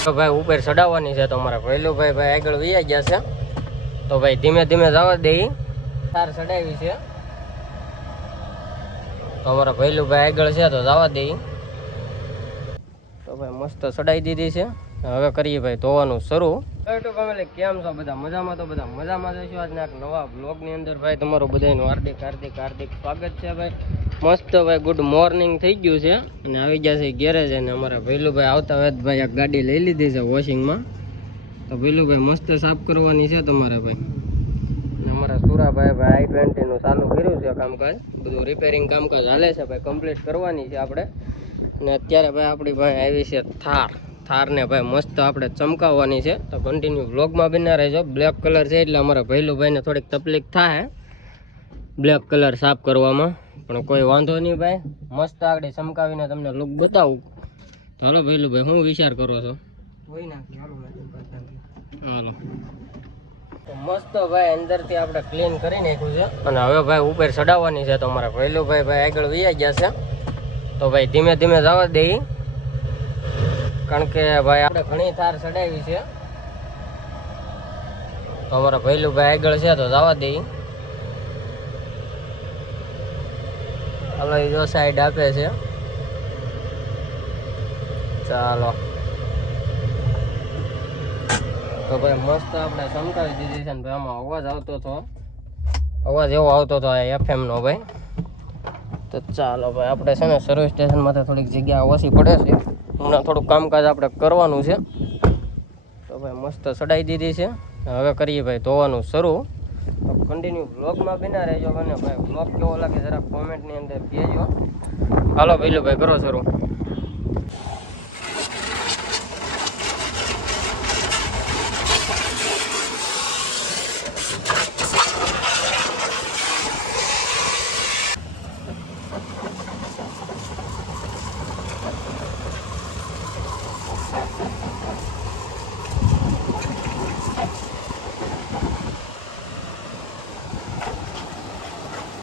તો ભાઈ ઉપર ચડાવવાની છે તો અમારા ભૈલુભાઈ આગળ વૈયા ગયા છે તો ભાઈ ધીમે ધીમે જવા દઈ થાર ચડાવી છે તો અમારા ભૈલુભાઈ આગળ છે તો જવા દઈ તો ભાઈ મસ્ત ચડાવી દીધી છે હવે કરીએ ભાઈ ધોવાનું શરૂ યુટ્યુબ ફેમિલી કેમ છો બધા મજામાં તો બધા મજામાં જઈશું આજના એક નવા બ્લોગની અંદર ભાઈ તમારું બધાનું હાર્દિક સ્વાગત છે ભાઈ મસ્ત ભાઈ ગુડ મોર્નિંગ થઈ ગયું છે અને આવી ગયા છે ગેરેજ અને અમારા ભૈલુભાઈ આવતા વેત ભાઈ એક ગાડી લઈ લીધી છે વોશિંગમાં તો ભૈલુભાઈ મસ્ત સાફ કરવાની છે તમારે ભાઈ અને અમારા સુરાભાઈ i20 નું ચાલુ કર્યું છે કામકાજ બધું રિપેરિંગ કામકાજ હાલે છે ભાઈ કમ્પ્લીટ કરવાની છે આપણે અને અત્યારે ભાઈ આપણી ભાઈ આવી છે થારને ભાઈ મસ્ત આપણે ચમકાવવાની છે તો કન્ટિન્યુ વ્લોગમાં બના રહેજો બ્લેક કલર છે એટલે અમારા ભૈલુભાઈને થોડીક તકલીફ થાય બ્લેક કલર સાફ કરવામાં પણ કોઈ વાંધો નહીં ભાઈ મસ્ત આગળ ચમકાવીને તમને લુક બતાવું તો હાલો ભૈલુભાઈ શું વિચાર કરો છો હાલો તો મસ્ત ભાઈ અંદરથી આપણે ક્લીન કરી નાખ્યું છે અને હવે ભાઈ ઉપર ચડાવવાની છે તો અમારા ભૈલુભાઈ આગળ વૈયા ગયા છે તો ભાઈ ધીમે ધીમે જવા દઈ કારણ કે ભાઈ આપણે ઘણી થાર ચડાવી છે તો અમારા ભૈલુભાઈ આગળ છે તો જવા દઈ હાલો એ જો સાઈડ આપે છે ચાલો તો ભાઈ મસ્ત આપણે ચમકાવી દીધી છે ને ભાઈ આમાં અવાજ એવો આવતો હતો FM નો ભાઈ તો ચાલો ભાઈ આપણે છે ને સર્વિસ સ્ટેશનમાં તો થોડીક જગ્યા ઓછી પડે છે હમણાં થોડુંક કામકાજ આપણે કરવાનું છે તો ભાઈ મસ્ત ચડાવી દીધી છે હવે કરીએ ભાઈ ધોવાનું શરૂ તો કન્ટિન્યુ બ્લોગમાં બના રહેજો અને ભાઈ બ્લોગ કેવો લાગે જરા કોમેન્ટની અંદર કહેજો હાલો ભૈલુભાઈ કરો શરૂ